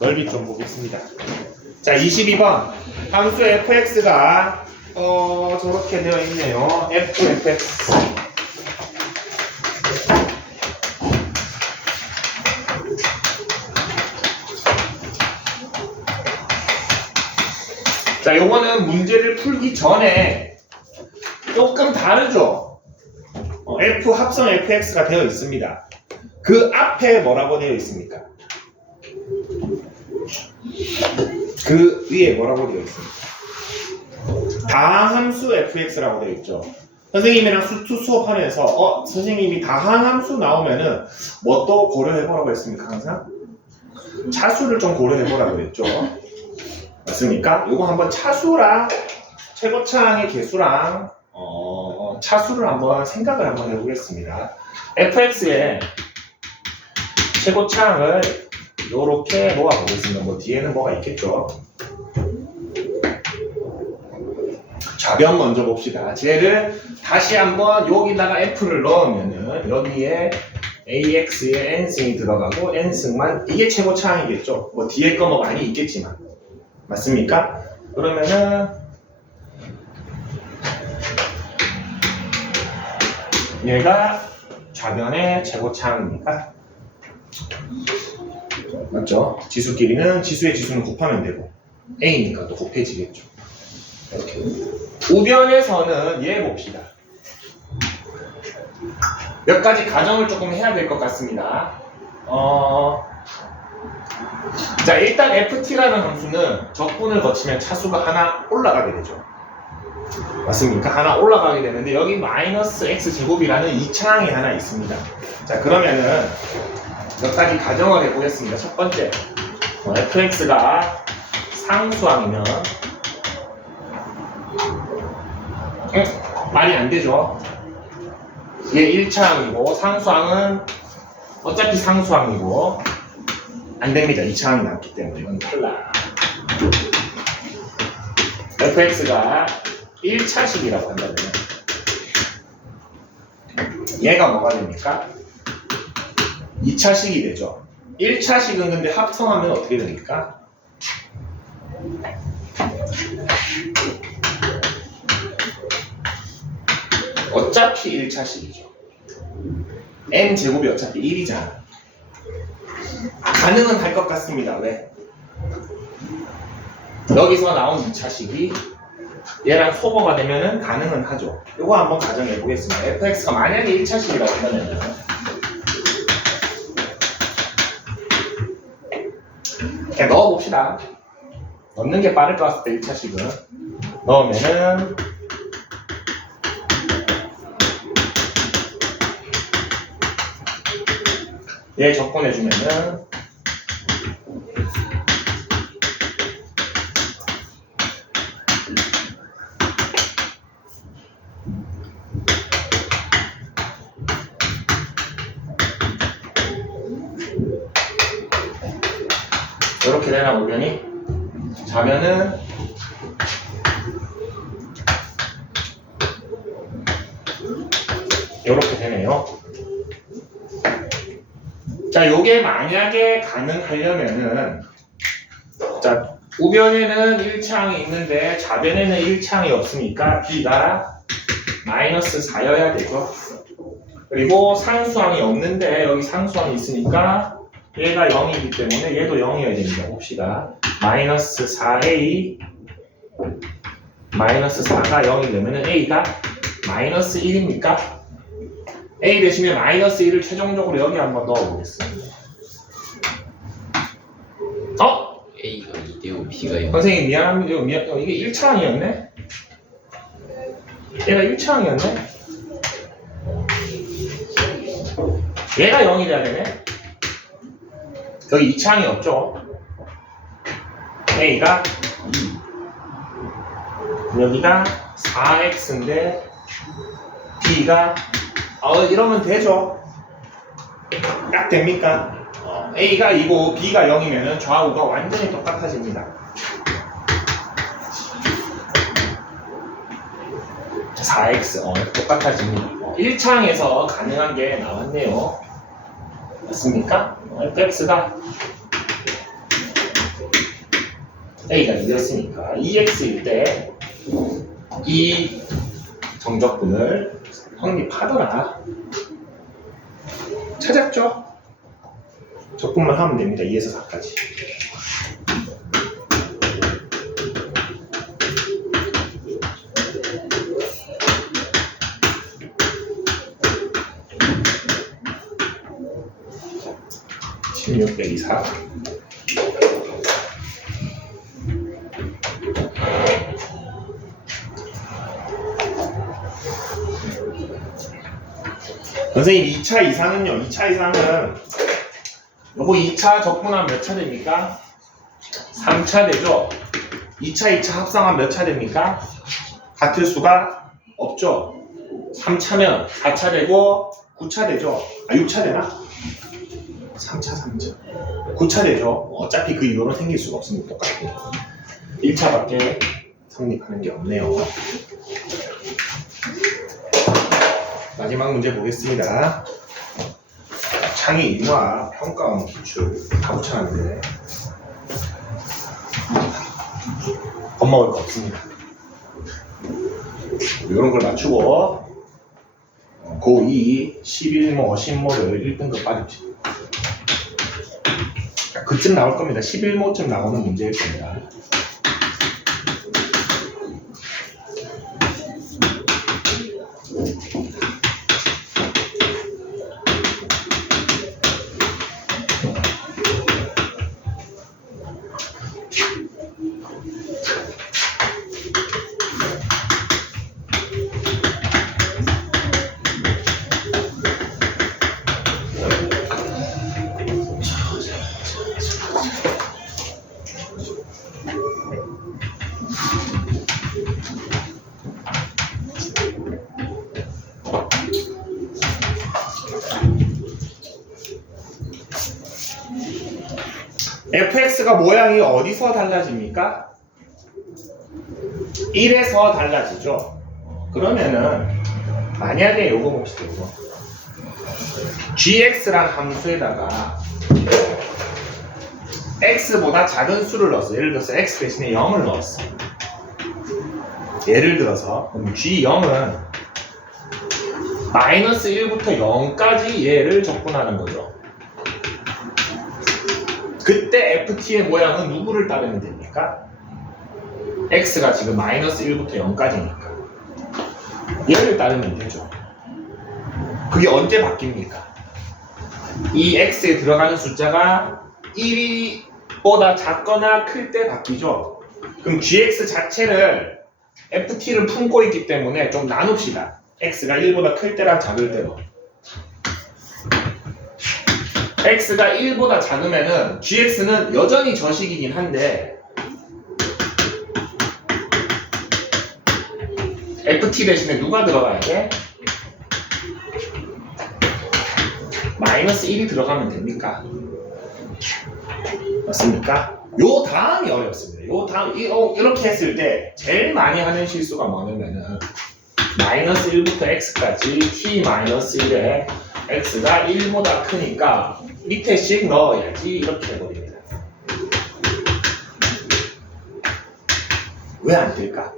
넓이 좀 보겠습니다. 자, 22번 함수 fx가 저렇게 되어 있네요. fx 자, 요거는 문제를 풀기 전에 조금 다르죠. f 합성 fx가 되어 있습니다. 그 앞에 뭐라고 되어 있습니까? 그 위에 뭐라고 되어 있습니까? 다항함수 fx라고 되어 있죠. 선생님이랑 수투 수업하면서 선생님이 다항함수 나오면은 뭐 또 고려해보라고 했습니까? 항상? 차수를 좀 고려해보라고 했죠. 맞습니까? 요거 한번 차수랑 최고차항의 개수랑 차수를 한번 생각을 한번 해보겠습니다. fx의 최고차항을 요렇게 모아보겠습니다. 뭐 뒤에는 뭐가 있겠죠. 좌변 먼저 봅시다. 쟤를 다시 한번 여기다가 f를 넣으면은 여기에 ax에 n승이 들어가고 n승만 이게 최고차항이겠죠. 뭐 뒤에 거 뭐 많이 있겠지만 맞습니까? 그러면은 얘가 좌변의 최고차항입니까? 맞죠? 지수끼리는 지수의 지수는 곱하면 되고 a니까 또 곱해지겠죠. 이렇게 우변에서는 얘 봅시다. 몇 가지 가정을 조금 해야 될 것 같습니다. 자, 일단 ft라는 함수는 적분을 거치면 차수가 하나 올라가게 되죠. 맞습니까? 하나 올라가게 되는데 여기 마이너스 x제곱이라는 2차항이 하나 있습니다. 자, 그러면은 몇 가지 가정을 해보겠습니다. 첫 번째, fx가 상수항이면 말이 안 되죠. 얘 1차항이고 상수항은 어차피 상수항이고 안 됩니다. 2차항이 남기 때문에 이건 탈락. fx가 1차식이라고 한다면 얘가 뭐가 됩니까? 2차식이 되죠. 1차식은 근데 합성하면 어떻게 됩니까? 어차피 1차식이죠. n제곱이 어차피 1이잖아. 가능은 할 것 같습니다. 왜? 여기서 나온 2차식이 얘랑 소거가 되면은 가능은 하죠. 이거 한번 가정해 보겠습니다. fx가 만약에 1차식이라고 한다면 그냥 넣어봅시다. 넣는 게 빠를 것 같을 때 1차식은 넣으면은 얘 적분해주면은 이렇게 되나 우변이? 자면은 이렇게 되네요. 자, 요게 만약에 가능하려면은 자, 우변에는 1차항이 있는데 좌변에는 1차항이 없으니까 b가 마이너스 4여야 되죠. 그리고 상수항이 없는데 여기 상수항이 있으니까 얘가 0이기 때문에 얘도 0이어야 됩니다. 봅시다. 마이너스 4a 마이너스 4가 0이 되면 a가 마이너스 1입니까? a 대신에 마이너스 1을 최종적으로 여기 한번 넣어보겠습니다. A가 2되고 B가 0. 선생님 미안합니다. 이게 1차항이었네? 얘가 1차항이었네? 얘가 0이 돼야 되네? 여기 2차항이 없죠? A가 2 여기가 4x인데 B가 이러면 되죠? 딱 됩니까? A가 2고 B가 0이면 좌우가 완전히 똑같아집니다. 4x 똑같아집니다. 1차항에서 가능한 게 나왔네요. 맞습니까? fx가 A가 2였으니까 2x일 때 이 정적분을 확립하더라. 찾았죠? 적분만 하면 됩니다. 2에서 4까지. (16 빼기 4) 선생님 2차 이상은요? 2차 이상은 요거 2차 적분하면 몇 차 됩니까? 3차 되죠? 2차, 2차 합성하면 몇 차 됩니까? 같을 수가 없죠? 3차면 4차 되고 9차 되죠? 아 6차 되나? 3차, 3차 9차 되죠? 어차피 그 이후로는 생길 수가 없으니까 똑같아요. 1차밖에 성립하는 게 없네요. 마지막 문제 보겠습니다. 창의 인화, 평가원 기출 다 붙여놨는데 겁먹을 거 없습니다. 이런 걸 맞추고 고2 11모, 10모를 1등급 빠집니다. 그쯤 나올 겁니다. 11모쯤 나오는 문제일 겁니다. fx가 모양이 어디서 달라집니까? 1에서 달라지죠. 그러면은 만약에 요거 봅시다. 이거. gx란 함수에다가 x보다 작은 수를 넣었어. 예를 들어서 x 대신에 0을 넣었어. 예를 들어서 그럼 g0은 마이너스 1부터 0까지 얘를 적분하는 거죠. 그때 ft의 모양은 누구를 따르면 됩니까? x가 지금 마이너스 1부터 0까지니까 얘를 따르면 되죠. 그게 언제 바뀝니까? 이 x에 들어가는 숫자가 1보다 작거나 클 때 바뀌죠. 그럼 gx 자체를 ft를 품고 있기 때문에 좀 나눕시다. x가 1보다 클 때랑 작을 때로. x가 1보다 작으면은 gx는 여전히 저식이긴 한데 ft 대신에 누가 들어가야 돼? 마이너스 1이 들어가면 됩니까? 맞습니까? 요 다음이 어렵습니다. 요 다음 이렇게 했을 때 제일 많이 하는 실수가 뭐냐면은 마이너스 1부터 x까지 t 마이너스 1에 x가 1보다 크니까 밑에 씩 넣어야지 이렇게 해버립니다. 왜 안 될까?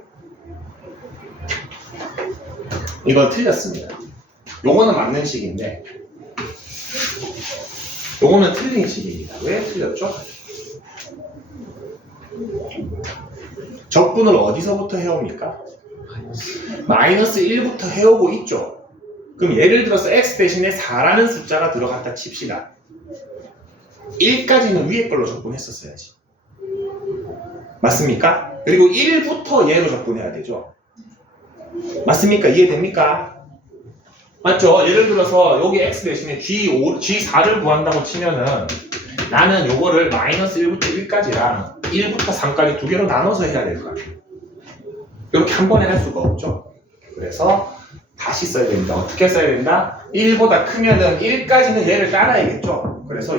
이건 틀렸습니다. 요거는 맞는 식인데 요거는 틀린 식입니다. 왜 틀렸죠? 적분을 어디서부터 해옵니까? 마이너스 1부터 해오고 있죠. 그럼 예를 들어서 x 대신에 4라는 숫자가 들어갔다 칩시다. 1까지는 위에 걸로 적분했었어야지. 맞습니까? 그리고 1부터 얘로 적분해야 되죠. 맞습니까? 이해됩니까? 맞죠? 예를 들어서 여기 x 대신에 G4를 구한다고 치면은 나는 요거를 마이너스 1부터 1까지랑 1부터 3까지 두 개로 나눠서 해야 될 거 아니에요. 이렇게 한 번에 할 수가 없죠. 그래서 다시 써야 됩니다. 어떻게 써야 된다? 1보다 크면은 1까지는 얘를 따라야겠죠. 그래서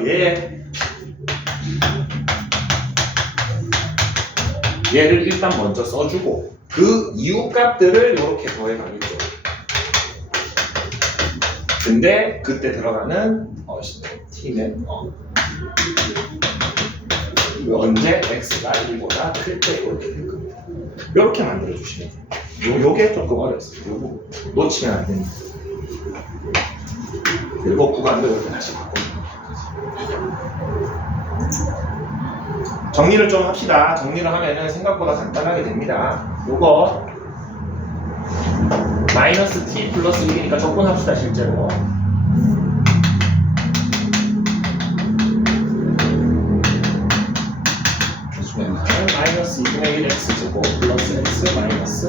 얘를 일단 먼저 써주고 그 이후 값들을 이렇게 더해가겠죠. 근데 그때 들어가는 t는 언제 x가 1보다 클 때 이렇게 될 겁니다. 이렇게 만들어 주시면 돼요. 요게 조금 어렵습니다. 요거 놓치면 안 됩니다. 그리고 구간도 이렇게 다시 바꿔줍니다. 정리를 좀 합시다. 정리를 하면은 생각보다 간단하게 됩니다. 요거 마이너스 t 플러스 1이니까 적분합시다. 실제로 마이너스 2분의 1 x제곱 플러스 x 마이너스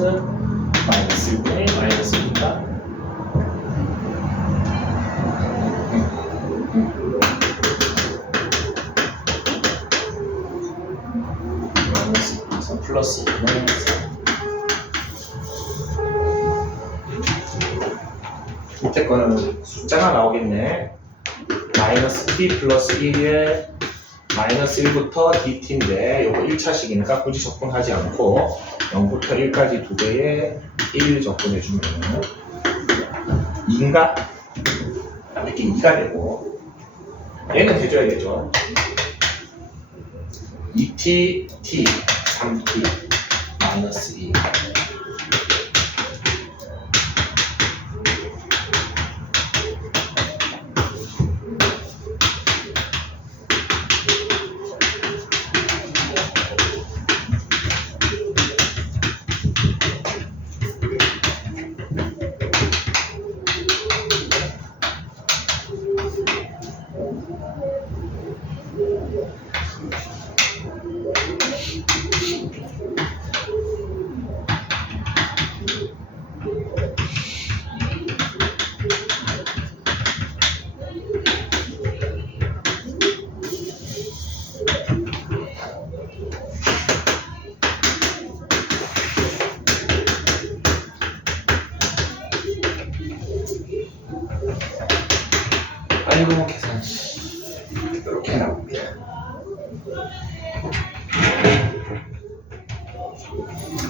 1분의 1 마이너스 2니까 마이너스 2에서 플러스 2분의 4 밑에 거는 숫자가 나오겠네. 마이너스 t 플러스 1에 마이너스 1부터 dt인데 요거 1차식이니까 굳이 적분하지 않고 0부터 1까지 두 개에 1 적분해주면 2인가? 이렇게 2가 되고 얘는 해줘야겠죠. 2t, t, 3t, 마이너스 2 아이고 계산 이렇게 나옵니다.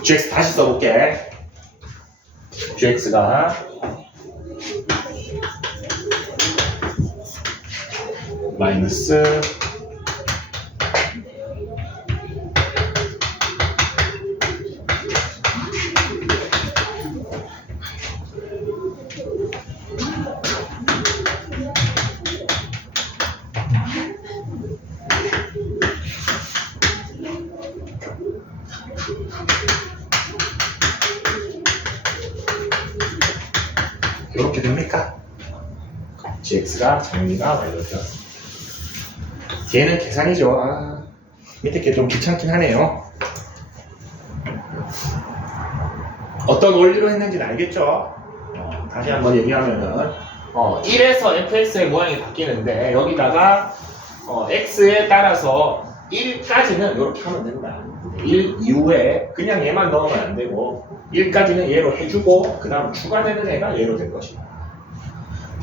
gx 다시 써볼게. gx가 마이너스 이렇게 됩니까? gx가 정리가 완료되었습니다. 뒤에는 계산이죠. 밑에 게 좀 귀찮긴 하네요. 어떤 원리로 했는지는 알겠죠? 다시 한번 얘기하면은 1에서 fx의 모양이 바뀌는데 여기다가 x에 따라서 1까지는 이렇게 하면 된다. 1 이후에 그냥 얘만 넣으면 안 되고 1까지는 얘로 해주고 그 다음 추가되는 애가 얘로 될 것이다.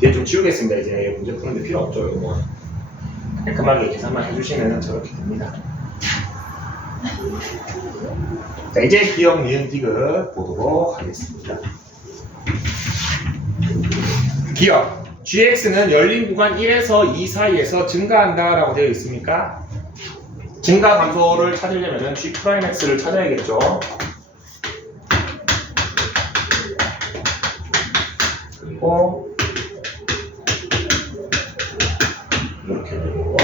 뒤에 좀 지우겠습니다. 이제 문제 푸는데 필요 없죠. 이거 깔끔하게 계산만 해주시면 저렇게 됩니다. 자, 이제 기억 니은 디귿 보도록 하겠습니다. 기억 gx는 열린 구간 1에서 2 사이에서 증가한다 라고 되어 있습니까? 증가 감소를 찾으려면 g'x를 찾아야겠죠. 그리고 이렇게 되고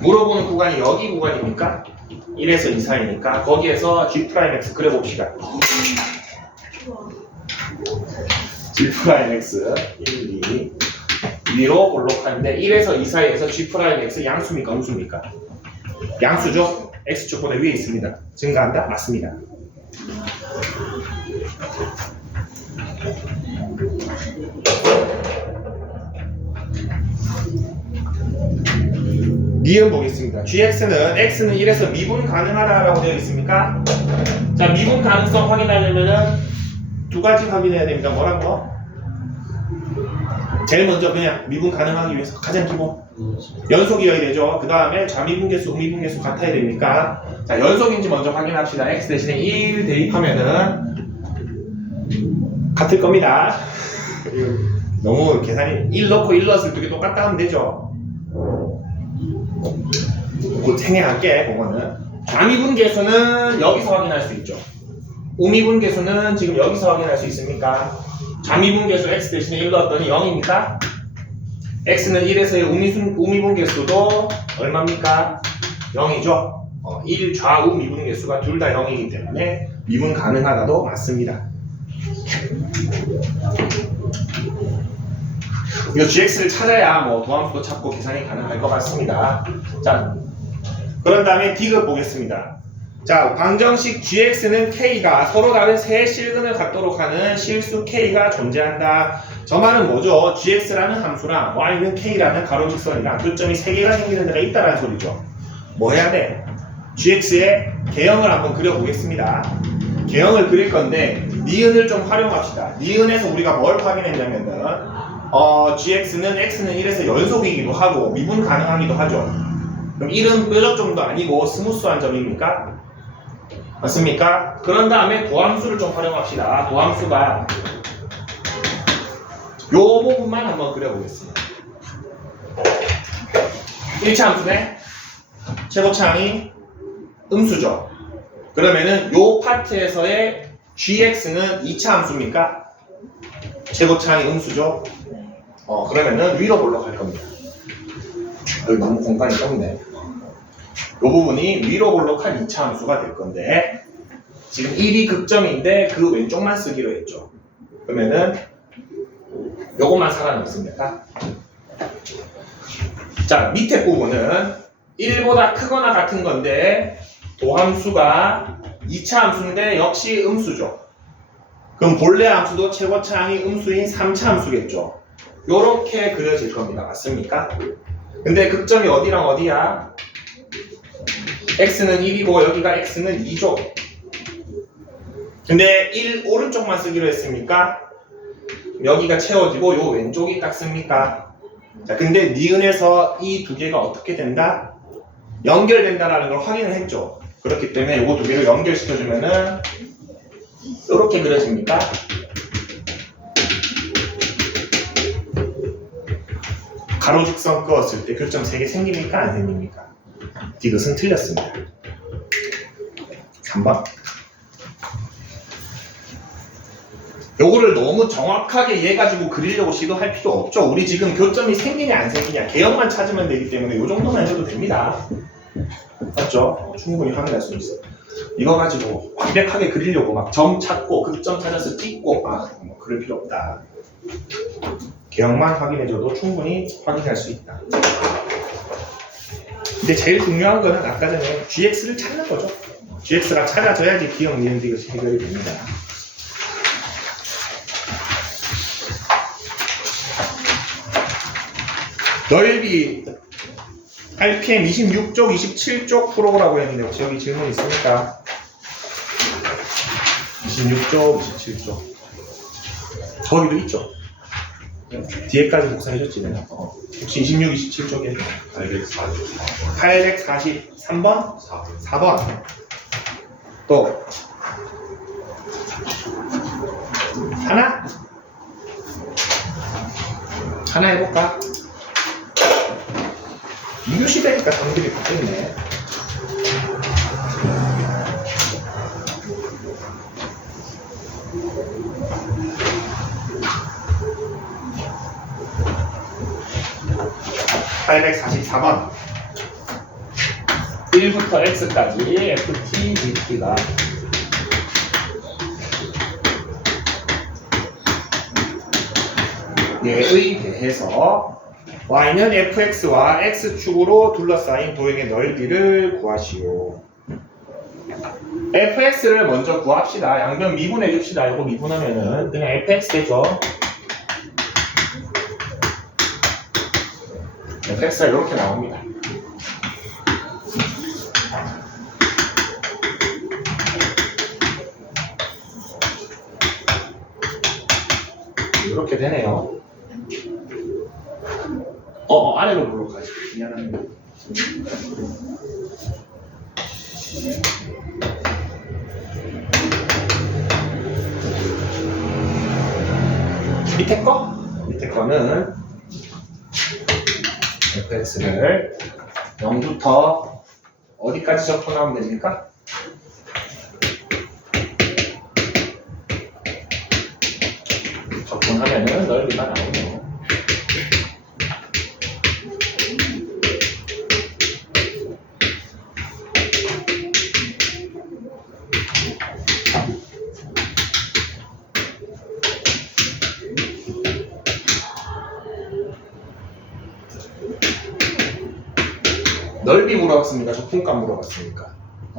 물어보는 구간이 여기 구간입니까? 1에서 2 사이니까 거기에서 g'x 그려봅시다. g'x 1, 2 위로 볼록하는데 1에서 2 사이에서 g'x 양수입니까? 음수입니까? 양수죠? x축보다 위에 있습니다. 증가한다? 맞습니다. 니은 보겠습니다. gx는 x는 1에서 미분 가능하다라고 되어 있습니까? 자, 미분 가능성 확인하려면은 두 가지 확인해야 됩니다. 뭐란 거? 제일 먼저 그냥 미분 가능하기 위해서 가장 기본 연속이어야 되죠. 그 다음에 좌미분계수, 우미분계수 같아야 됩니까? 자, 연속인지 먼저 확인합시다. x 대신에 1 대입하면은 같을 겁니다. 너무 계산이 1 넣고 1 넣었을 때 두 개 똑같다 하면 되죠. 곧 생략할게. 그거는 좌미분계수는 여기서 확인할 수 있죠. 우미분계수는 지금 여기서 확인할 수 있습니까? 좌미분계수 x 대신에 1 넣었더니 0입니까? x는 1에서의 우미분계수도 얼마입니까? 0이죠. 1 좌우 미분계수가 둘 다 0이기 때문에 미분 가능하다도 맞습니다. 이 gx를 찾아야 뭐 도함수도 찾고 계산이 가능할 것 같습니다. 자, 그런 다음에 D급 보겠습니다. 자, 방정식 gx는 k가 서로 다른 세 실근을 갖도록 하는 실수 k가 존재한다. 저 말은 뭐죠? gx라는 함수랑 y는 k라는 가로직선이랑 교점이 3개가 생기는 데가 있다는 소리죠. 뭐 해야 돼? gx의 개형을 한번 그려보겠습니다. 개형을 그릴 건데 니은을 좀 활용합시다. 니은에서 우리가 뭘 확인했냐면은 gx는 x는 1에서 연속이기도 하고 미분 가능하기도 하죠. 그럼 1은 뾰족점도 아니고 스무스한 점입니까? 맞습니까? 그런 다음에 도함수를 좀 활용합시다. 도함수가 요 부분만 한번 그려보겠습니다. 1차 함수네. 최고차항이 음수죠. 그러면은 요 파트에서의 gx는 2차 함수입니까? 최고차항이 음수죠. 그러면은 위로 볼록할 겁니다. 여기 너무 공간이 좁네. 요 부분이 위로 볼록한 2차 함수가 될 건데 지금 1이 극점인데 그 왼쪽만 쓰기로 했죠. 그러면은 요것만 살아남습니다. 자, 밑에 부분은 1보다 크거나 같은 건데 도함수가 2차 함수인데 역시 음수죠. 그럼 본래 함수도 최고차항이 음수인 3차 함수겠죠. 요렇게 그려질 겁니다. 맞습니까? 근데 극점이 어디랑 어디야? x는 1이고 여기가 x는 2죠. 근데 1 오른쪽만 쓰기로 했습니까? 여기가 채워지고 요 왼쪽이 딱 씁니까? 자, 근데 니은에서 이 두 개가 어떻게 된다? 연결된다라는 걸 확인을 했죠. 그렇기 때문에 요거 두 개를 연결시켜주면은 요렇게 그려집니까? 가로직선 그었을 때 교점 3개 생깁니까? 안 생깁니까? 디귿은 틀렸습니다. 3번. 요거를 너무 정확하게 얘 가지고 그리려고 시도할 필요 없죠. 우리 지금 교점이 생기냐 안 생기냐 개형만 찾으면 되기 때문에 요 정도만 해도 됩니다. 맞죠? 충분히 확인할 수 있어. 이거 가지고 완벽하게 그리려고 막 점 찾고 극점 찾아서 찍고 뭐 그럴 필요 없다. 개형만 확인해줘도 충분히 확인할 수 있다. 근데 제일 중요한 거는 아까 전에 gx를 찾는 거죠. gx가 찾아져야지 기억, 니은, 디귿이 해결이 됩니다. 넓이 RPM 26쪽, 27쪽 프로라고 했는데 혹시 여기 질문 있습니까? 26쪽, 27쪽 거기도 있죠? 뒤에까지 복사해줬지 내가. 혹시 26, 27쪽에 843번? 4번 또 하나 해볼까? 이유시대니까 정들이 바뀌네. (844번) 1부터 x까지 ft, gt가 얘에 대해서 y는 fx와 x축으로 둘러싸인 도형의 넓이를 구하시오. fx를 먼저 구합시다. 양변 미분해 줍시다. 이거 미분하면은 그냥 fx 되죠. fx가 이렇게 나옵니다. 이렇게 되네요. 아래로 볼록하지. 미안합니다. 밑에 거는 fx를 0부터 어디까지 접근하면 됩니까? 접근하면은 넓이가 나오죠. 넓이 물어봤습니까? 적분값 물어봤습니까?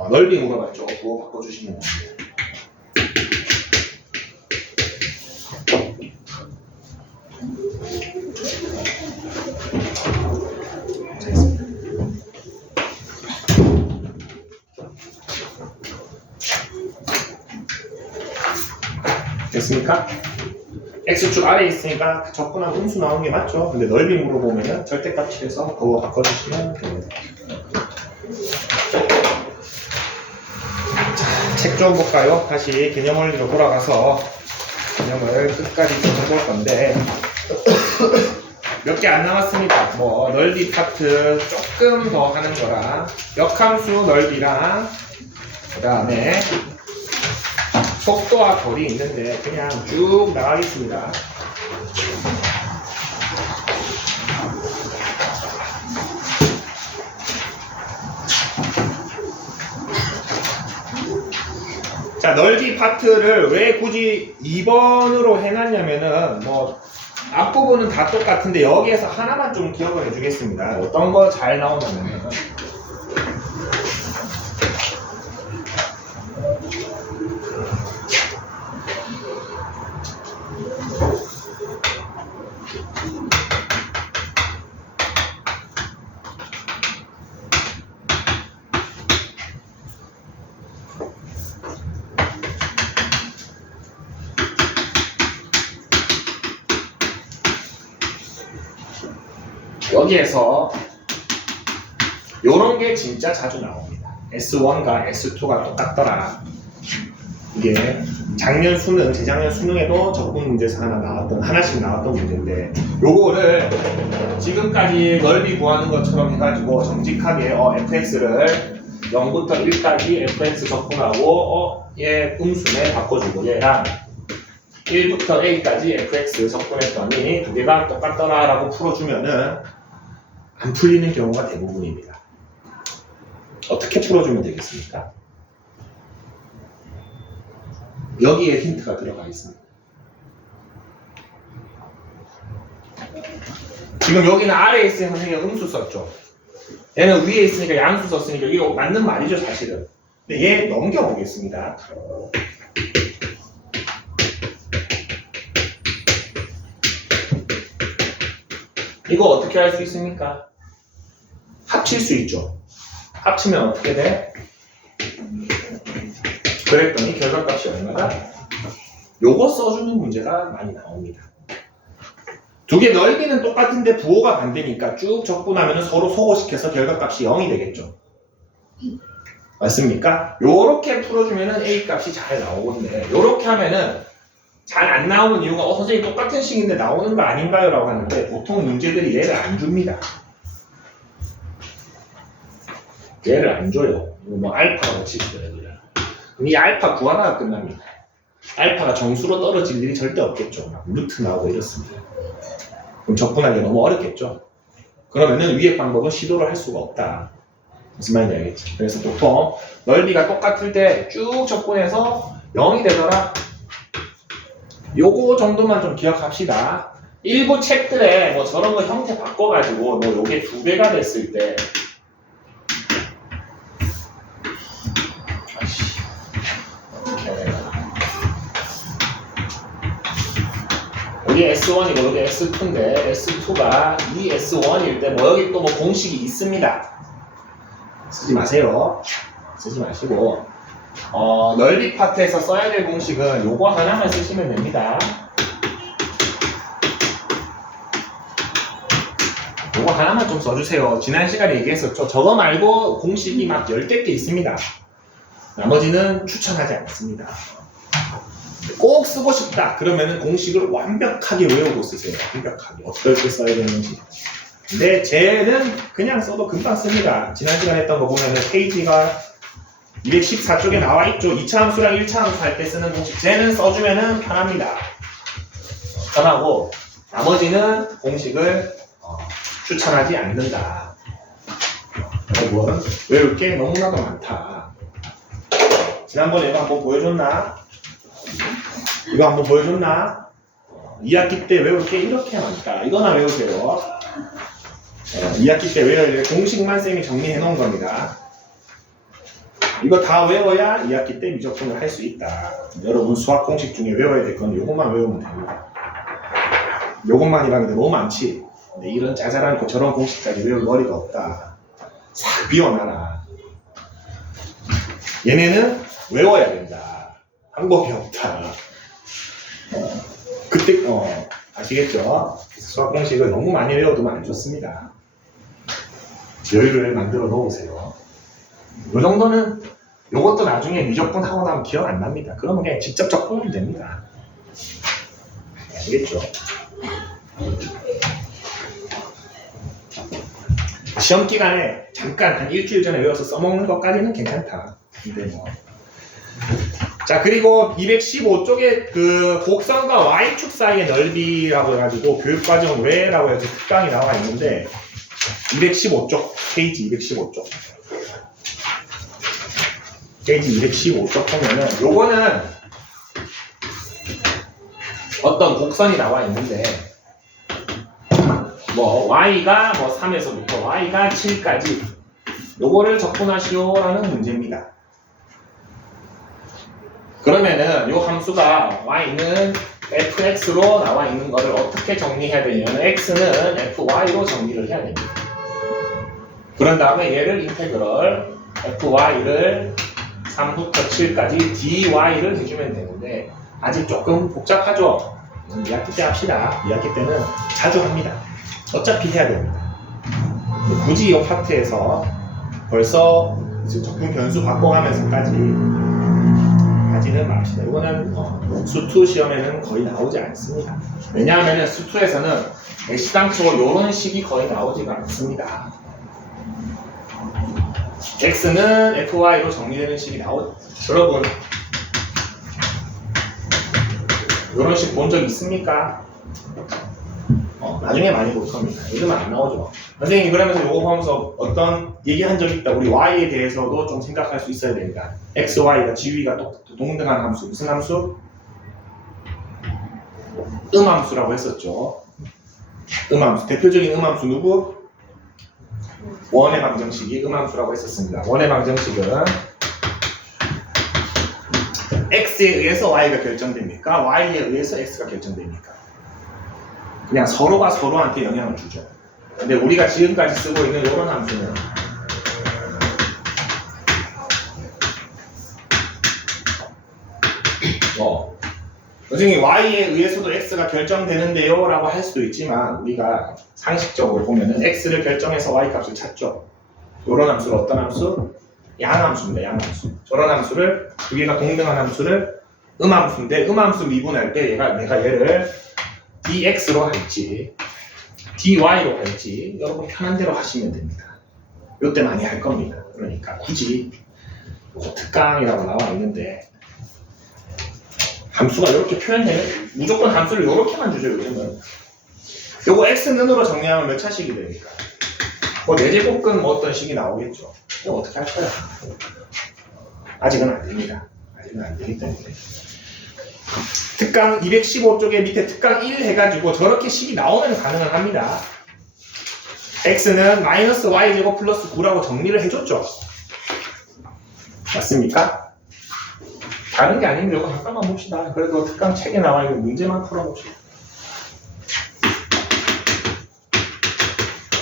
넓이 물어봤죠. 그거 바꿔주시면 됩니다. 됐습니까? X축 아래에 있으니까 적분한 음수 나오는 게 맞죠? 근데 넓이 물어보면 절대값이라서 그거 바꿔주시면 됩니다. 자, 책 좀 볼까요? 다시 개념원리로 돌아가서 개념을 끝까지 좀 해볼 건데 몇 개 안 남았습니다. 뭐 넓이 파트 조금 더 하는 거랑 역함수 넓이랑 그 다음에 속도와 거리 있는데 그냥 쭉 나가겠습니다. 자, 넓이 파트를 왜 굳이 2번으로 해놨냐면은 뭐 앞부분은 다 똑같은데 여기에서 하나만 좀 기억을 해주겠습니다. 어떤 거 잘 나오냐면은 여기에서 요런 게 진짜 자주 나옵니다. S1과 S2가 똑같더라. 이게 작년 수능, 재작년 수능에도 적분 문제에서 하나씩 나왔던 문제인데 요거를 지금까지 넓이 구하는 것처럼 해가지고 정직하게 fx를 0부터 1까지 fx 적분하고 얘 음수에 바꿔주고 얘랑 1부터 a까지 fx 적분했더니 두 개가 똑같더라 라고 풀어주면은 안 풀리는 경우가 대부분입니다. 어떻게 풀어주면 되겠습니까? 여기에 힌트가 들어가 있습니다. 지금 여기는 아래에 있으니까 선생님이 음수 썼죠. 얘는 위에 있으니까 양수 썼으니까 이게 맞는 말이죠, 사실은. 근데 얘 넘겨보겠습니다. 이거 어떻게 할 수 있습니까? 합칠 수 있죠. 합치면 어떻게 돼? 그랬더니 결과값이 얼마다? 요거 써주는 문제가 많이 나옵니다. 두 개 넓이는 똑같은데 부호가 반대니까 쭉 적분하면 서로 소거시켜서 결과값이 0이 되겠죠. 맞습니까? 요렇게 풀어주면 A 값이 잘 나오건데 요렇게 하면은 잘 안 나오는 이유가 선생님 똑같은 식인데 나오는 거 아닌가요? 라고 하는데 보통 문제들이 얘를 안 줍니다. 얘를 안 줘요. 이거 뭐 알파가 같이 있어요. 그럼 이 알파 구하다가 끝납니다. 알파가 정수로 떨어질 일이 절대 없겠죠. 막 루트 나오고 이렇습니다. 그럼 적분하기 너무 어렵겠죠. 그러면은 위의 방법은 시도를 할 수가 없다. 무슨 말인지 알겠지? 그래서 보통 넓이가 똑같을 때 쭉 적분해서 0이 되더라. 요거 정도만 좀 기억합시다. 일부 책들에 뭐 저런 거 형태 바꿔가지고 뭐 요게 2배가 됐을 때 여기 S1이고 여기 S2인데 S2가 이 S1일 때 뭐 여기 또 뭐 공식이 있습니다. 쓰지 마세요. 쓰지 마시고 넓이 파트에서 써야 될 공식은 요거 하나만 쓰시면 됩니다. 요거 하나만 좀 써주세요. 지난 시간에 얘기했었죠. 저거 말고 공식이 막 10개 있습니다. 나머지는 추천하지 않습니다. 꼭 쓰고 싶다. 그러면은 공식을 완벽하게 외우고 쓰세요. 완벽하게. 어떻게 써야 되는지. 근데 쟤는 그냥 써도 금방 씁니다. 지난 시간에 했던 거 보면은 페이지가 214쪽에 나와 있죠. 2차 함수랑 1차 함수 할 때 쓰는 공식. 쟤는 써주면은 편합니다. 편하고 나머지는 공식을 추천하지 않는다. 뭐 외울 게 너무나도 많다. 지난번에 이거 한번 보여줬나? 이거 한번 보여줬나? 2학기 때 외울 게 이렇게 많다. 이거나 외우세요. 2학기 때 외워야 될 공식만 쌤이 정리해 놓은 겁니다. 이거 다 외워야 2학기 때 미적분을 할 수 있다. 여러분 수학 공식 중에 외워야 될 건 요것만 외우면 됩니다. 요것만이라는 게 너무 많지. 근데 이런 자잘한 저런 공식까지 외울 머리가 없다. 싹 비워놔라. 얘네는 외워야 된다. 방법이 없다. 그때 아시겠죠? 수학 공식을 너무 많이 외워두면 안 좋습니다. 여유를 만들어 놓으세요. 이 정도는 요것도 나중에 미적분 하고 나면 기억 안 납니다. 그러면 그냥 직접 적분하면 됩니다. 아시겠죠? 시험 기간에 잠깐 한 일주일 전에 외워서 써먹는 것까지는 괜찮다. 근데 뭐. 자, 그리고 215쪽에 그 곡선과 Y축 사이의 넓이라고 해가지고 교육과정 외라고 해서 특강이 나와 있는데 215쪽, 페이지 215쪽. 페이지 215쪽 보면은 요거는 어떤 곡선이 나와 있는데 뭐 y가 뭐 3에서부터 y가 7까지 요거를 적분하시오라는 문제입니다. 그러면은 요 함수가 y는 fx로 나와 있는 거를 어떻게 정리해야 되냐면 x는 fy로 정리를 해야 됩니다. 그런 다음에 얘를 인테그럴 fy를 3부터 7까지 dy를 해주면 되는데 아직 조금 복잡하죠? 2학기 때 합시다. 2학기 때는 자주 합니다. 어차피 해야 됩니다. 굳이 이 파트에서 벌써 적분 변수 바꿔가면서까지 하지는 맙시다. 이거는 수2 시험에는 거의 나오지 않습니다. 왜냐하면 수2에서는 시당초 이런 식이 거의 나오지가 않습니다. x는 fy로 정리되는 식이 나오죠. 여러분 이런 식 본 적 있습니까? 나중에 많이 볼 겁니다. 요즘은 안 나오죠. 선생님 그러면서 요거 보면서 어떤 얘기한 적 있다. 우리 y에 대해서도 좀 생각할 수 있어야 됩니다. x, y가 지위가 동등한 함수. 무슨 함수? 음함수라고 했었죠. 음함수. 대표적인 음함수 누구? 원의 방정식이 음함수라고 했었습니다. 원의 방정식은 x에 의해서 y가 결정됩니까? y에 의해서 x가 결정됩니까? 그냥 서로가 서로한테 영향을 주죠. 근데 우리가 지금까지 쓰고 있는 이런 함수는 선생님 y에 의해서도 x가 결정되는데요 라고 할 수도 있지만 우리가 상식적으로 보면은 x를 결정해서 y 값을 찾죠. 이런 함수를 어떤 함수? 양함수입니다. 양함수. 저런 함수를 두 개가 동등한 함수를 음함수인데 음함수 미분할 때 내가 얘를 dx로 할지 dy로 할지 여러분 편한 대로 하시면 됩니다. 요때 많이 할 겁니다. 그러니까 굳이 특강이라고 나와 있는데 함수가 이렇게 표현되면 무조건 함수를 이렇게만 주죠. 요즘은 요거 x는으로 정리하면 몇 차식이 됩니까? 뭐 4제곱근 뭐 어떤 식이 나오겠죠. 이거 어떻게 할 거야? 아직은 안 됩니다. 아직은 안 되기 때문에 특강 215쪽에 밑에 특강 1 해가지고 저렇게 식이 나오면 가능은 합니다. x는 마이너스 y제곱 플러스 9라고 정리를 해줬죠. 맞습니까? 다른 게 아닌데 이거 잠깐만 봅시다. 그래도 특강 책에 나와 있는 문제만 풀어봅시다.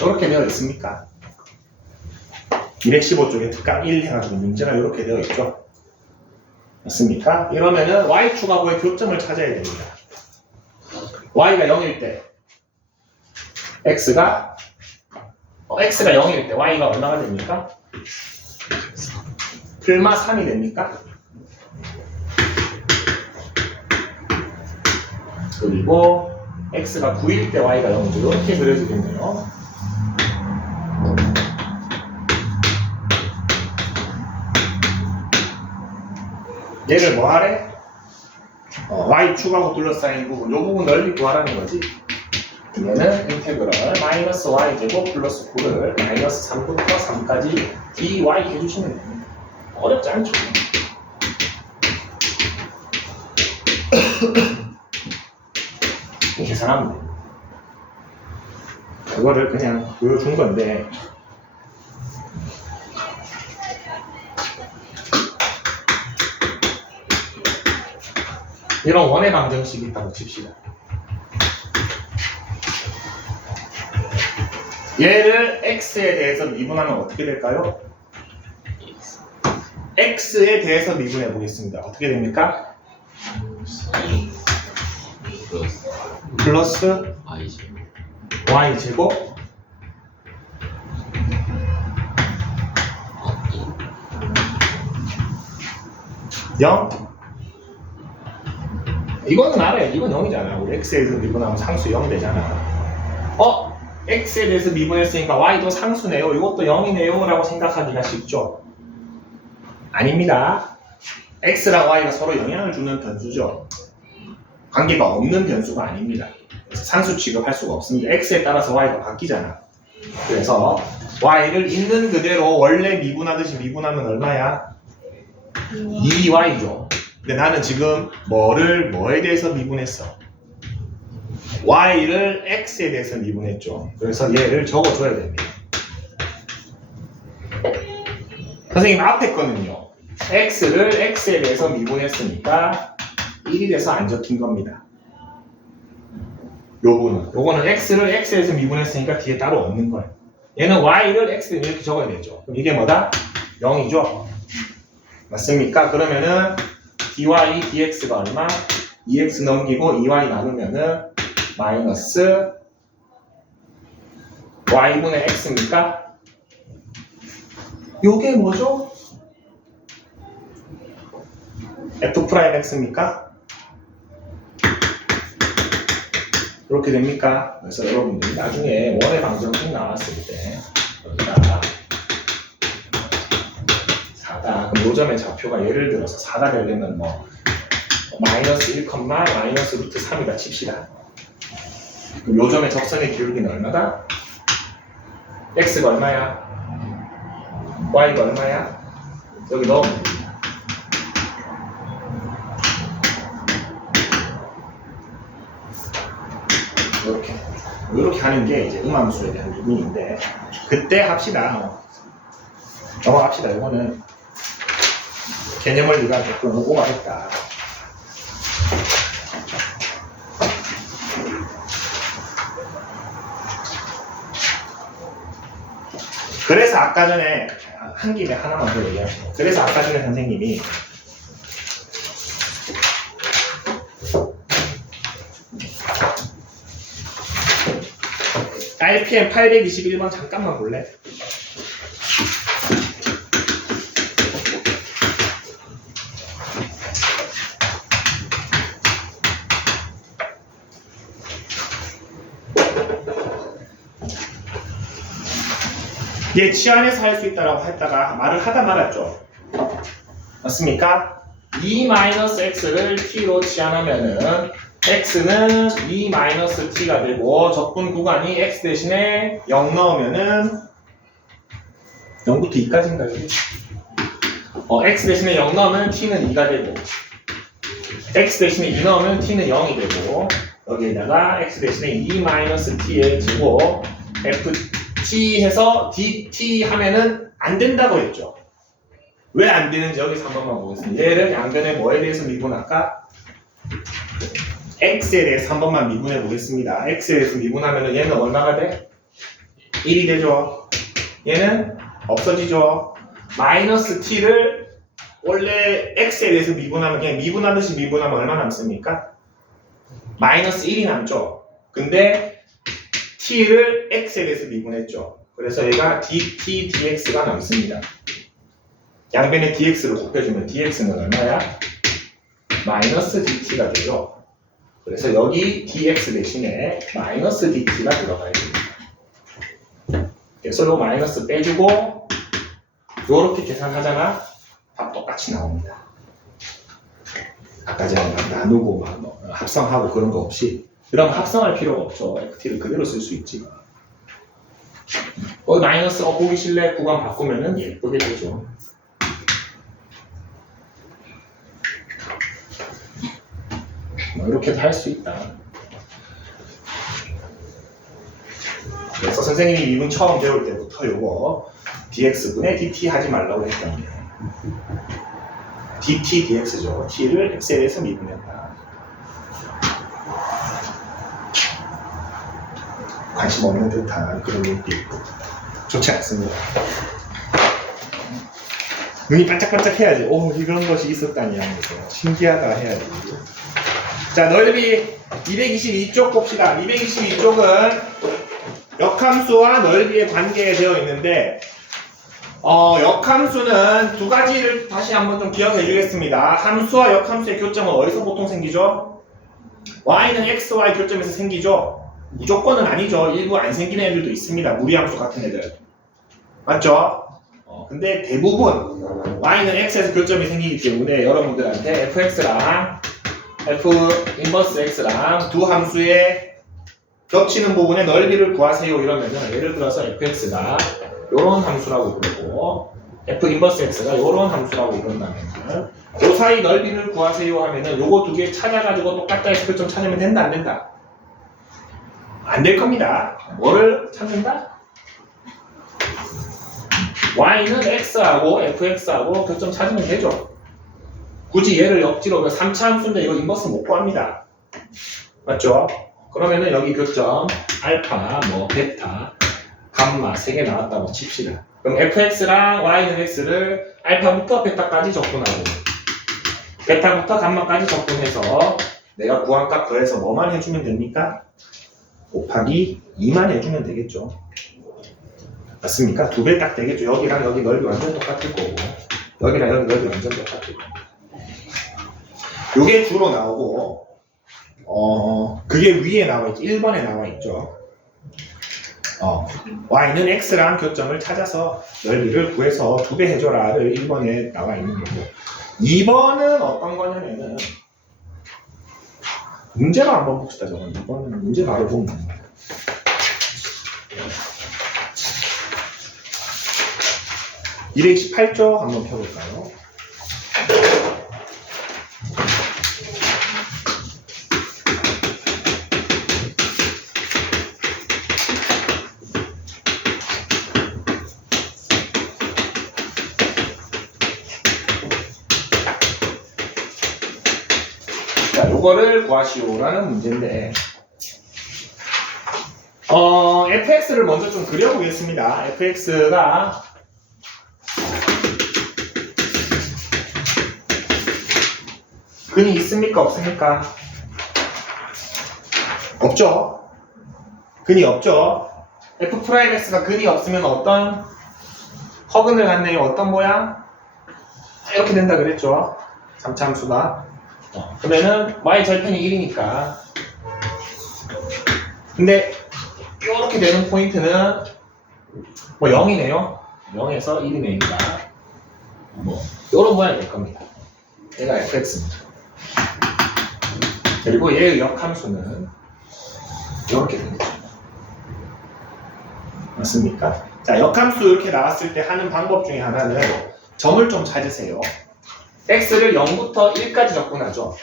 이렇게 되어 있습니까? 215쪽에 특강 1 해가지고 문제가 이렇게 되어 있죠. 맞습니까? 이러면은 y축하고의 교점을 찾아야 됩니다. y가 0일 때 x가 0일 때 y가 얼마가 됩니까? 플마 3이 됩니까? 그리고 x가 9일 때 y가 0이죠. 이렇게 그려지겠네요. 얘를 뭐 하래? y 축하고 둘러싸인 부분, 이 부분 넓이 구하라는 거지. 얘는 인테그럴 마이너스 y 제곱 플러스 9를 마이너스 3부터 3까지 dy 해주시면 됩니다. 어렵지 않죠? 계산하면 돼요. 그거를 그냥 보여준 건데 이런 원의 방정식이 있다고 칩시다. 얘를 x에 대해서 미분하면 어떻게 될까요? x에 대해서 미분해 보겠습니다. 어떻게 됩니까? 플러스 y 제곱 영. 이거는 알아요. 이건 0이잖아. 우리 x에 대해서 미분하면 상수 0 되잖아. x에 대해서 미분했으니까 y도 상수네요. 이것도 0이네요. 라고 생각하기가 쉽죠? 아닙니다. x랑 y가 서로 영향을 주는 변수죠. 관계가 없는 변수가 아닙니다. 그래서 상수 취급할 수가 없습니다. x에 따라서 y가 바뀌잖아. 그래서 y를 있는 그대로 원래 미분하듯이 미분하면 얼마야? 2y죠. 근데 나는 지금 뭐에 대해서 미분했어? y를 x에 대해서 미분했죠. 그래서 얘를 적어줘야 됩니다. 선생님 앞에 거는요. x를 x에 대해서 미분했으니까 1이 돼서 안 적힌 겁니다. 요거는 x를 x에 대해서 미분했으니까 뒤에 따로 없는 거예요. 얘는 y를 x에 이렇게 적어야 되죠. 그럼 이게 뭐다? 0이죠. 맞습니까? 그러면은 dy dx가 얼마? 2x 넘기고 2y 나누면은 마이너스 y분의 x입니까? 요게 뭐죠? f'x입니까? 이렇게 됩니까? 그래서 여러분들이 나중에 원의 방정식 나왔을 때 여기다가 4다. 그럼 요점의 좌표가 예를 들어서 4가 되려면 마이너스 1, 마이너스 루트 3이다 칩시다. 그럼 요점의 적선의 기울기는 얼마다? x가 얼마야? y가 얼마야? 여기 넣으면 됩니다. 이렇게 하는 게 이제 음함수에 대한 부분인데 그때 합시다. 넘어갑시다. 이거는 개념 원리가 조금 오버했다. 그래서 아까 전에 한 김에 하나만 더 얘기하시고, 그래서 아까 전에 선생님이 RPM 821번 잠깐만 볼래? 얘 치안에서 할 수 있다라고 했다가 말을 하다 말았죠. 맞습니까? 2-x를 t로 치환하면은 x는 2-t가 되고 적분 구간이 x 대신에 0 넣으면은 0부터 2까지인가요? x 대신에 0 넣으면 t는 2가 되고 x 대신에 2 넣으면 t는 0이 되고 여기에다가 x 대신에 2-t의 제곱 ft 해서 dt 하면은 안 된다고 했죠. 왜 안 되는지 여기서 한 번만 보겠습니다. 얘를 양변에 뭐에 대해서 미분할까? x에 대해서 한 번만 미분해 보겠습니다. x에 대해서 미분하면은 얘는 얼마가 돼? 1이 되죠. 얘는 없어지죠. 마이너스 t를 원래 x에 대해서 미분하면 그냥 미분하듯이 미분하면 얼마 남습니까? 마이너스 1이 남죠. 근데 t를 x에 대해서 미분했죠. 그래서 얘가 dt dx가 남습니다. 양변에 dx를 곱해주면 dx는 얼마야? 마이너스 dt가 되죠. 그래서 여기 dx 대신에 마이너스 dt가 들어가야 됩니다. 그래서 요 마이너스 빼주고 요렇게 계산하잖아. 답 똑같이 나옵니다. 아까 전에 막 나누고 막 합성하고 그런 거 없이. 그럼 합성할 필요가 없죠. ft를 그대로 쓸 수 있지. 마이너스 보기 싫래 구간 바꾸면은 예쁘게 되죠. 이렇게도 할 수 있다. 그래서 선생님이 이분 처음 배울 때부터 요거 dx분의 dt 하지 말라고 했거든요. dt dx죠. t를 x에 대해서 미분한다. 관심 없는 듯한 그런 눈빛 좋지 않습니다. 눈이 반짝반짝 해야지. 오, 이런 것이 있었다니 하면서 신기하다 해야지. 자, 넓이 222쪽 봅시다. 222쪽은 역함수와 넓이의 관계에 되어 있는데 역함수는 두 가지를 다시 한번 좀 기억해 주겠습니다. 함수와 역함수의 교점은 어디서 보통 생기죠? y는 x, y 교점에서 생기죠? 무조건은 아니죠. 일부 안 생기는 애들도 있습니다. 무리함수 같은 애들. 맞죠? 근데 대부분 y는 x에서 교점이 생기기 때문에 여러분들한테 fx랑 f 인버스 x랑 두 함수의 겹치는 부분의 넓이를 구하세요 이러면은 예를 들어서 fx가 요런 함수라고 부르고 f 인버스 x가 요런 함수라고 부른다면은 요 사이 넓이를 구하세요 하면은 요거 두 개 찾아가지고 똑같다 해서 교점 찾으면 된다 안 된다? 안 될 겁니다. 뭐를 찾는다? y는 x하고 fx하고 교점 찾으면 되죠. 굳이 얘를 억지로 3차 함수인데 이거 인버스 못 구합니다. 맞죠? 그러면은 여기 교점 알파, 뭐 베타, 감마 3개 나왔다고 칩시다. 그럼 fx랑 y는 x를 알파부터 베타까지 적분하고 베타부터 감마까지 적분해서 내가 구한 값 더해서 뭐만 해주면 됩니까? 곱하기 2만 해주면 되겠죠. 맞습니까? 2배 딱 되겠죠. 여기랑 여기 넓이 완전 똑같을 거고 여기랑 여기 넓이 완전 똑같을 거고 요게 주로 나오고 그게 위에 나와 있죠. 1번에 나와 있죠. y는 x랑 교점을 찾아서 넓이를 구해서 2배 해줘라를 1번에 나와 있는 거고 2번은 어떤 거냐면은 문제로 한번 봅시다. 저는 2번은 문제 바로 보면 228쪽 한번 펴볼까요? 자, 요거를 구하시오라는 문제인데 fx를 먼저 좀 그려보겠습니다. fx가 근이 있습니까? 없습니까? 없죠? 근이 없죠? f'x가 근이 없으면 어떤 허근을 갖네요. 어떤 모양? 이렇게 된다 그랬죠? 3차 함수가 그러면은 y 절편이 1이니까 근데 이렇게 되는 포인트는 뭐 0이네요. 0에서 1이네니까 뭐 이런 모양이 될 겁니다. 얘가 fx입니다. 그리고 얘의 역함수는 이렇게 되겠죠. 맞습니까? 자, 역함수 이렇게 나왔을 때 하는 방법 중에 하나는 점을 좀 찾으세요. x를 0부터 1까지 적분하죠.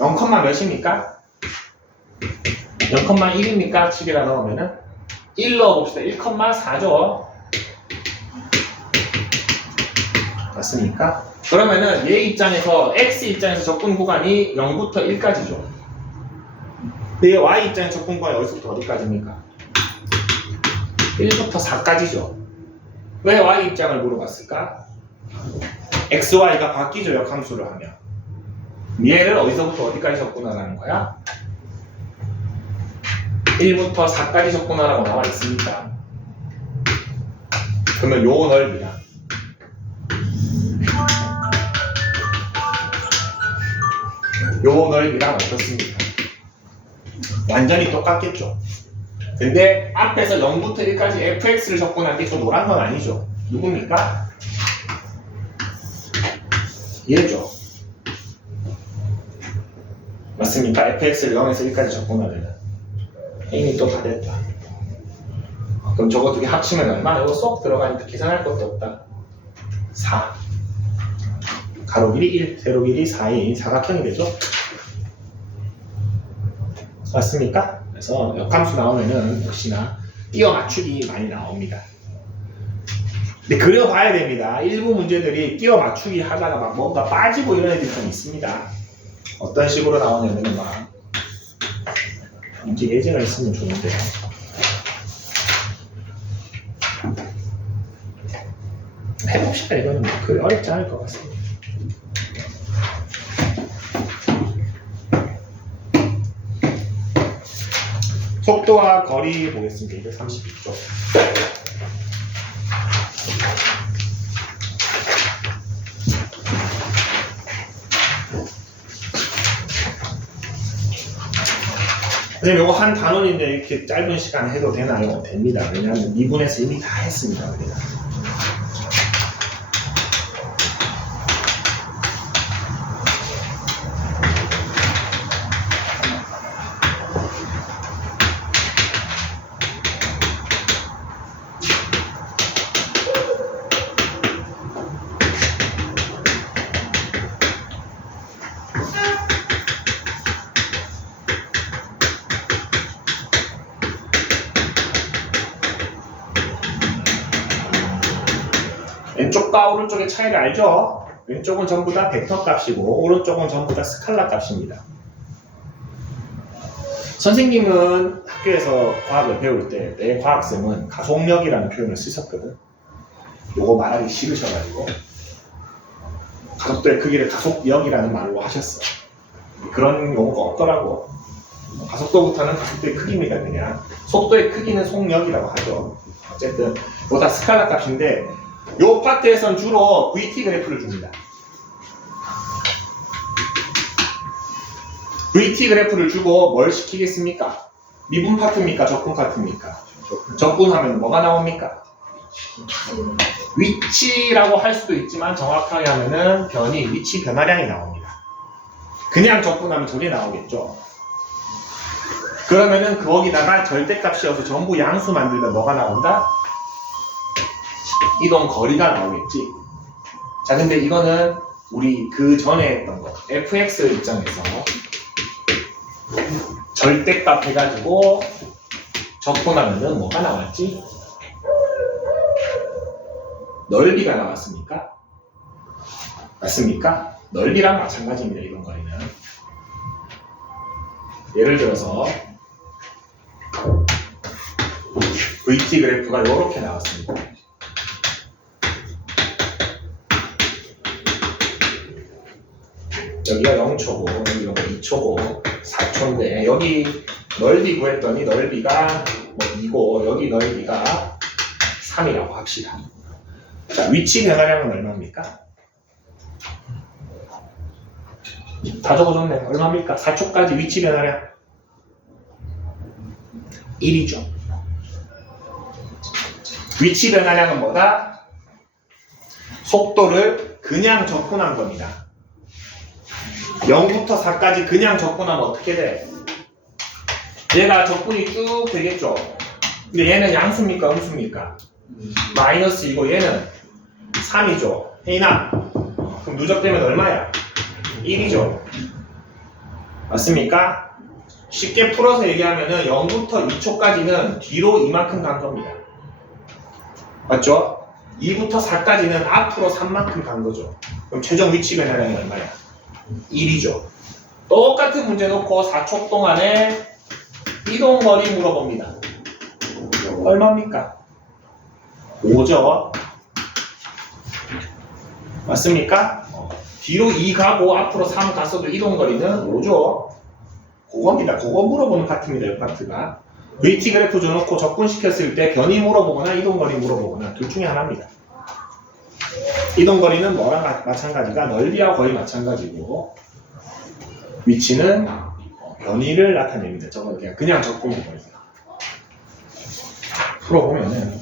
0, 몇입니까? 0,1입니까? 칩이라 넣으면은 1 넣어봅시다. 1,4죠. 맞습니까? 그러면은 얘 입장에서 x 입장에서 적분 구간이 0부터 1까지죠. 근데 얘 y 입장에서 적분 구간이 어디서부터 어디까지입니까? 1부터 4까지죠. 왜 y 입장을 물어봤을까? x, y가 바뀌죠. 역함수를 하면. 얘를 어디서부터 어디까지 적분하라는 거야? 1부터 4까지 적분하라고 나와 있습니다. 그러면 요 넓이랑 요 넓이랑 어떻습니까? 완전히 똑같겠죠. 근데 앞에서 0부터 1까지 fx를 적분한 게 또 노란 건 아니죠. 누굽니까? 얘죠. 맞습니까? fx를 0에서 1까지 적분하면 이미 또 다 됐다. 그럼 저거 두 개 합치면 얼마? 이거 쏙 들어가니까 계산할 것도 없다. 4. 가로 길이 1, 세로 길이 4인 사각형이 되죠? 맞습니까? 그래서 역함수 나오면은 역시나 띄어 맞추기 많이 나옵니다. 근데 그려봐야 됩니다. 일부 문제들이 띄어 맞추기 하다가 막 뭔가 빠지고 이런 애들이 좀 있습니다. 어떤 식으로 나오냐면은 막 문제 예제가 있으면 좋은데 해봅시다. 이거는 뭐 그리 어렵지 않을 것 같습니다. 속도와 거리 보겠습니다. 232쪽. 선생님, 이거 한 단원인데 이렇게 짧은 시간에 해도 되나요? 됩니다. 왜냐하면 미분에서 이미 다 했습니다. 우리가. 왼쪽과 오른쪽의 차이를 알죠? 왼쪽은 전부 다 벡터 값이고 오른쪽은 전부 다 스칼라 값입니다. 선생님은 학교에서 과학을 배울 때 내 과학쌤은 가속력이라는 표현을 쓰셨거든. 요거 말하기 싫으셔가지고 가속도의 크기를 가속력이라는 말로 하셨어. 그런 용어가 없더라고. 가속도부터는 가속도의 크기입니다. 그냥 속도의 크기는 속력이라고 하죠. 어쨌든 이거 다 스칼라 값인데 요 파트에선 주로 VT 그래프를 줍니다. VT 그래프를 주고 뭘 시키겠습니까? 미분 파트입니까? 적분 파트입니까? 적분하면 뭐가 나옵니까? 위치라고 할 수도 있지만 정확하게 하면은 변이 위치 변화량이 나옵니다. 그냥 적분하면 저게 나오겠죠. 그러면은 거기다가 절대값이어서 전부 양수 만들면 뭐가 나온다? 이동 거리가 나오겠지. 자, 근데 이거는 우리 그 전에 했던 거 fx 입장에서 절대값 해가지고 적분하면은 뭐가 나왔지? 넓이가 나왔습니까? 맞습니까? 넓이랑 마찬가지입니다. 이동 거리는. 예를 들어서 VT 그래프가 이렇게 나왔습니다. 여기가 0초고 여기가 2초고 4초인데 여기 넓이 구했더니 넓이가 뭐 2고 여기 넓이가 3이라고 합시다. 자, 위치 변화량은 얼마입니까? 다 적어줬네. 얼마입니까? 4초까지 위치 변화량 1이죠. 위치 변화량은 뭐다? 속도를 그냥 적분한 겁니다. 0부터 4까지 그냥 적분하면 어떻게 돼? 얘가 적분이 쭉 되겠죠? 근데 얘는 양수입니까? 음수입니까? 마이너스이고 얘는 3이죠. 혜인아, 그럼 누적되면 얼마야? 1이죠. 맞습니까? 쉽게 풀어서 얘기하면은 0부터 2초까지는 뒤로 이만큼 간 겁니다. 맞죠? 2부터 4까지는 앞으로 3만큼 간 거죠. 그럼 최종 위치 변화량이 얼마야? 1이죠. 똑같은 문제 놓고 4초 동안에 이동거리 물어봅니다. 얼마입니까? 5죠. 맞습니까? 뒤로 2 가고 앞으로 3 갔어도 이동거리는 5죠. 그겁니다. 그거 물어보는 파트입니다. 이 파트가. VT 그래프 줘놓고 적분시켰을 때 변이 물어보거나 이동거리 물어보거나 둘 중에 하나입니다. 이동거리는 뭐랑 마찬가지가 넓이와 거의 마찬가지고 위치는 변이를 나타냅니다. 저거 그냥 적분인 거예요. 풀어보면은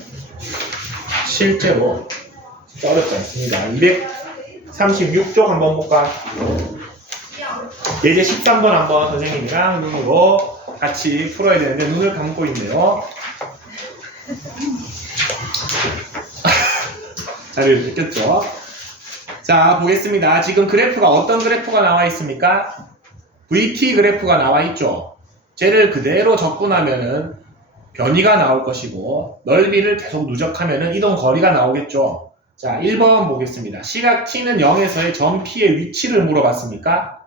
실제로 어렵지 않습니다. 236쪽 한번 볼까? 예제 13번 한번 선생님이랑 눈으로 같이 풀어야 되는데 눈을 감고 있네요. 자료를 느꼈죠? 자, 보겠습니다. 지금 그래프가 어떤 그래프가 나와 있습니까? VT 그래프가 나와 있죠. 쟤를 그대로 적분하면은 변이가 나올 것이고 넓이를 계속 누적하면은 이동 거리가 나오겠죠. 자, 1번 보겠습니다. 시각 T는 0에서의 점 P의 위치를 물어봤습니까?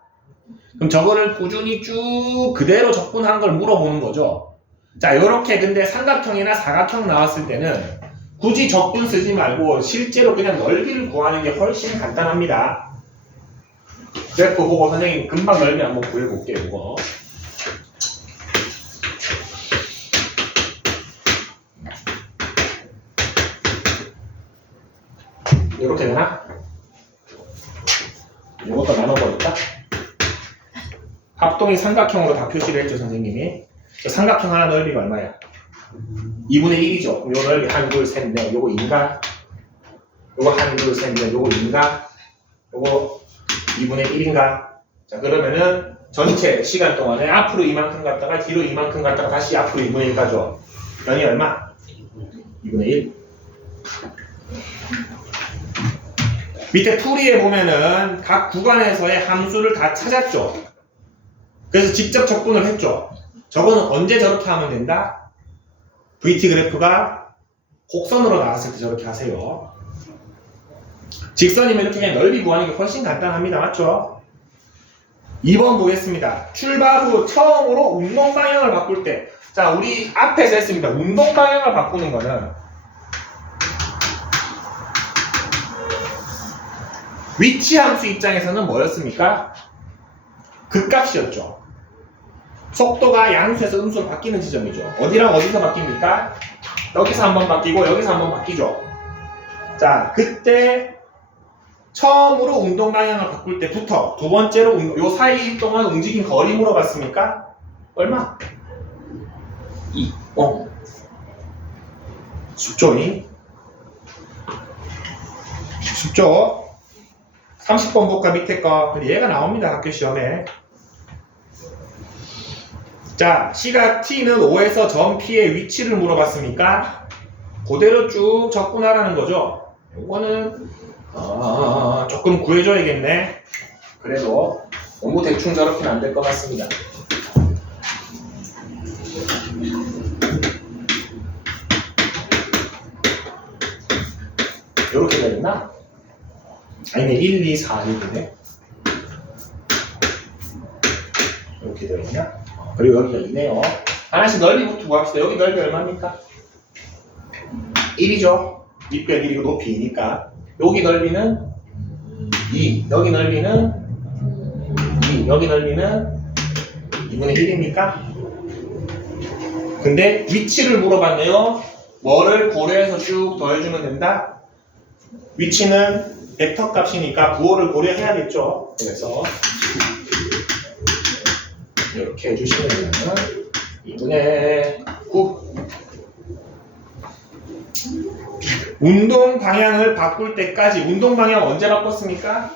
그럼 저거를 꾸준히 쭉 그대로 적분한 걸 물어보는 거죠. 자, 요렇게 근데 삼각형이나 사각형 나왔을 때는 굳이 적분 쓰지 말고 실제로 그냥 넓이를 구하는 게 훨씬 간단합니다. 그래프 보고 선생님 금방 넓이 한번 구해볼게요. 이거. 이렇게 되나? 이것도 나눠버릴까? 합동이 삼각형으로 다 표시를 했죠, 선생님이. 저 삼각형 하나 넓이가 얼마야? 2분의 1이죠. 그럼 요 넓이 1, 2, 3, 4. 요거 2인가? 요거 1, 2, 3, 4. 요거 2인가? 요거 2분의 1인가? 자, 그러면은 전체 시간 동안에 앞으로 이만큼 갔다가 뒤로 이만큼 갔다가 다시 앞으로 2분의 1 가죠. 변이 얼마? 2분의 1. 밑에 풀이에 보면은 각 구간에서의 함수를 다 찾았죠. 그래서 직접 적분을 했죠. 저거는 언제 저렇게 하면 된다? VT 그래프가 곡선으로 나왔을 때 저렇게 하세요. 직선이면 이렇게 그냥 넓이 구하는 게 훨씬 간단합니다. 맞죠? 2번 보겠습니다. 출발 후 처음으로 운동 방향을 바꿀 때. 자, 우리 앞에서 했습니다. 운동 방향을 바꾸는 거는 위치 함수 입장에서는 뭐였습니까? 극값이었죠. 속도가 양수에서 음수로 바뀌는 지점이죠. 어디랑 어디서 바뀝니까? 여기서 한번 바뀌고 여기서 한번 바뀌죠. 자, 그때 처음으로 운동 방향을 바꿀 때부터 두 번째로 요 사이 동안 움직인 거리 물어봤습니까? 얼마? 2. 쉽죠? 쉽죠? 30번 볼까 밑에 거. 얘가 나옵니다. 학교 시험에. 자, 시각 T는 O에서 점 P의 위치를 물어봤으니까 그대로 쭉 적분하라는 거죠. 이거는 조금 구해줘야겠네. 그래도 너무 대충 저렇게는 안 될 것 같습니다. 이렇게 되었나? 아니네, 1, 2, 4 이렇게 이렇게 되었냐? 그리고 여기가 2네요. 하나씩 넓이부터 구합시다. 여기 넓이 얼마입니까? 1이죠. 밑변 1이고 높이 2니까. 여기 넓이는 2. 여기 넓이는 2. 여기 넓이는 2분의 1입니까? 근데 위치를 물어봤네요. 뭐를 고려해서 쭉 더해주면 된다? 위치는 벡터 값이니까 부호를 고려해야겠죠. 그래서 이렇게 해주시면 2분의 9. 운동 방향을 바꿀 때까지, 운동 방향 언제 바꿨습니까?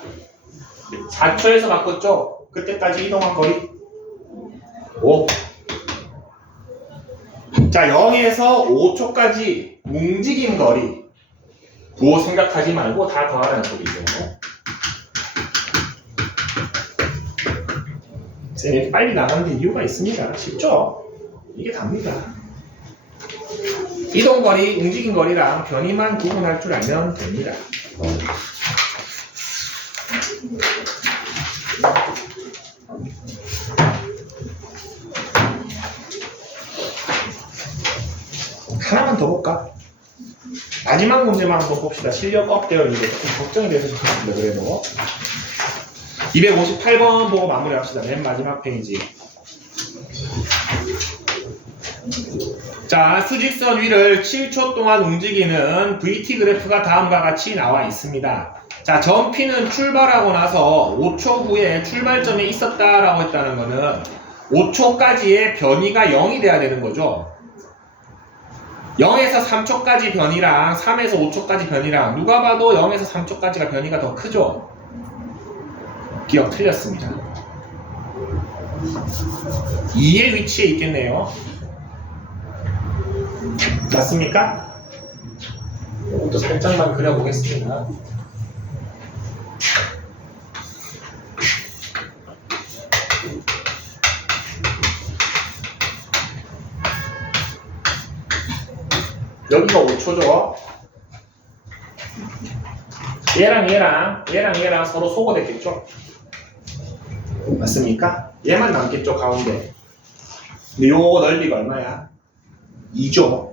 4초에서 바꿨죠? 그때까지 이동한 거리 5. 자, 0에서 5초까지 움직인 거리 부호 생각하지 말고 다 더하라는 소리죠. 쌤이 빨리 나가는 이유가 있습니다. 쉽죠? 이게 답니다. 이동거리, 움직임거리랑 변이만 구분할 줄 알면 됩니다. 하나만 더 볼까? 마지막 문제만 한번 봅시다. 실력 업되어 있는데 조금 걱정이 돼서 좋겠습니다. 그래도 258번 보고 마무리합시다. 맨 마지막 페이지. 자, 수직선 위를 7초 동안 움직이는 VT 그래프가 다음과 같이 나와 있습니다. 자, 점 P는 출발하고 나서 5초 후에 출발점에 있었다라고 했다는 거는 5초까지의 변이가 0이 돼야 되는 거죠. 0에서 3초까지 변이랑 3에서 5초까지 변이랑 누가 봐도 0에서 3초까지가 변이가 더 크죠. 기억 틀렸습니다. 2의 위치에 있겠네요. 맞습니까? 이것도 살짝만 그려보겠습니다. 여기가 5초죠. 얘랑 서로 소거됐겠죠. 맞습니까? 얘만 남겠죠, 가운데. 근데 요 넓이가 얼마야? 2죠.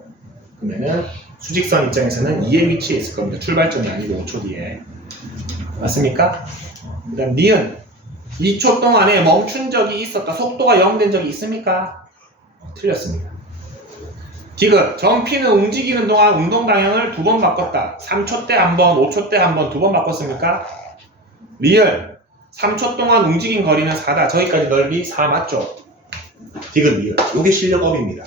그러면은 수직선 입장에서는 2의 위치에 있을 겁니다. 출발점이 아니고 5초 뒤에. 맞습니까? 그 다음 니은 2초 동안에 멈춘 적이 있었다. 속도가 0 된 적이 있습니까? 틀렸습니다. 디귿 정피는 움직이는 동안 운동 방향을 2번 바꿨다. 3초 때 한 번, 5초 때 한 번, 2번 바꿨습니까? 리을 3초 동안 움직인 거리는 4다. 저기까지 넓이 4 맞죠? 디귿 리을. 요게 실력업입니다.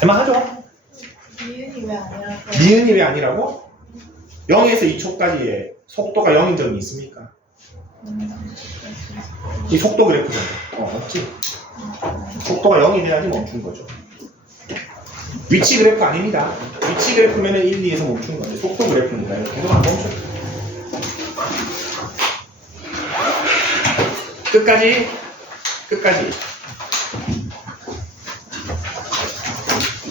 할만하죠? 니은이 왜 아니라고? 니은이 왜 아니라고? 0에서 2초까지의 속도가 0인 적이 있습니까? 이 속도 그래프잖아. 없지? 속도가 0이 돼야지 멈춘 거죠. 위치 그래프 아닙니다. 위치 그래프면 1, 2에서 멈춘 거죠. 속도 그래프입니다. 이렇게 해도 안 멈춰. 끝까지.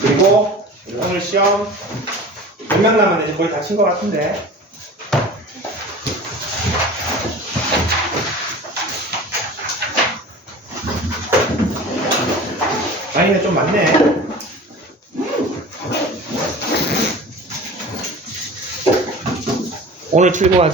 그리고 오늘 시험 몇 명 남았는지 거의 다 친 것 같은데. 아니네, 좀 많네. 오늘 출고한